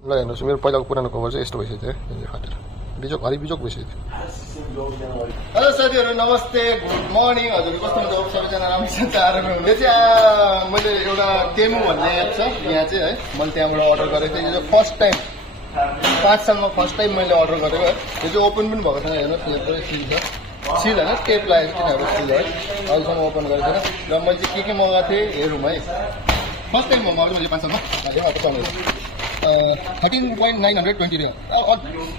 ल हेर्नुहोस् मेरो पहिलाको पुरानो कभर चाहिँ यस्तो भइसक्यो है फाटेर बिजोक हरि बिजोक भइसक्यो। हेलो साथीहरू नमस्ते गुड मर्निङ। हजुर कस्तो हुनुहुन्छ सबैजना राम्रो छ चारमा हुँदै चाहिँ मैले एउटा टेमु भन्ने एप छ यहाँ चाहिँ है मैले त्यहाँबाट अर्डर गरेको थिएँ। यो फर्स्ट टाइम 5 सालमा फर्स्ट टाइम मैले अर्डर गरेको है। यो चाहिँ ओपन पनि भएको छैन हेर्नुहोस् यो पुरै सिल छ सिल होइन टेप लागेको किनभने सिल है अहिलेसम्म ओपन गरेको छैन। र मैले चाहिँ के मगाएको थिएँ हेरौँ है फर्स्ट टाइम मगाएको मैले 5 सालमा चलाउँछु 13.920 रियल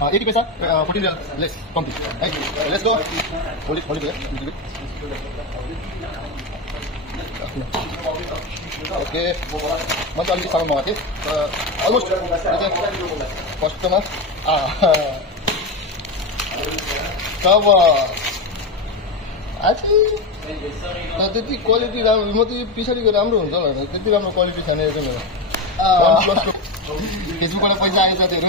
80 पैसा 14 रियल लेस कम्ती है। Let's go hold it okay म त अलिकति सामान मगाएको थिएँ अलमोस्ट फर्स्टमा तब त्यति क्वालिटी राम्रो म त यो पछाडिको राम्रो हुन्छ होला त्यति राम्रो क्वालिटी छैन यो चाहिँ मेरो फेसबुकबाट पैसा आएछ साथीहरू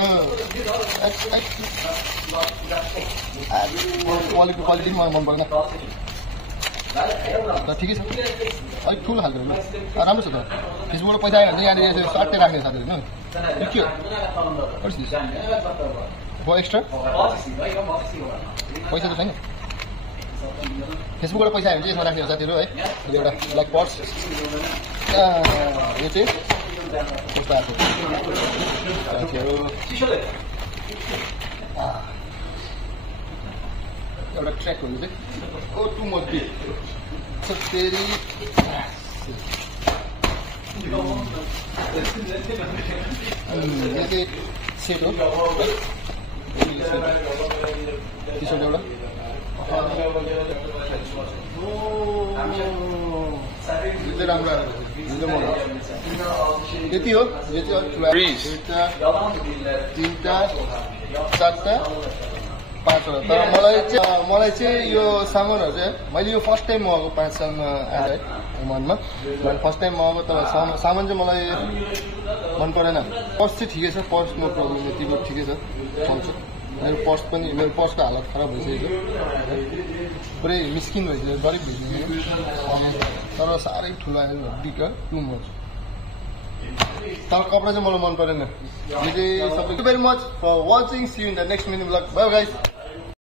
क्वालिटी पनि मलाई मन पर्दैन ठिकै छ अलिक ठुलो खालको राम्रो छ त फेसबुकबाट पैसा आयो भने चाहिँ यहाँनिर सट्टै राख्ने साथीहरू होइन के हो भयो एक्स्ट्रा पैसा त छैन फेसबुकबाट पैसा आयो भने चाहिँ यसमा राख्ने साथीहरू है एउटा ब्ल्याक पर्स यो चाहिँ एउटा ट्र्याकहरू चाहिँ टु मध्ये फेरि यो चाहिँ सेट हो टी सर्ट एउटा राम्रो यति हो यो चाहिँ तिनवटा चारवटा पाँचवटा तर मलाई चाहिँ यो सामानहरू चाहिँ मैले यो फर्स्ट टाइम मगाएको 5 सालमा आएर है मनमा मैले फर्स्ट टाइम मगाएको तर सामान चाहिँ मलाई मन परेन। पर्स चाहिँ ठिकै छ पर्स नो प्रब्लम यतिको ठिकै छ चल्छ। मेरो पर्सको हालत खराब भइसकेको छ पुरै मिस्किन भइसक्यो गरिब भइसक्यो तर साह्रै ठुलो आयो बिग टु मच तर कपडा चाहिँ मलाई मन परेन। यो चाहिँ सबै very much for watching see you in the next mini blog bye guys.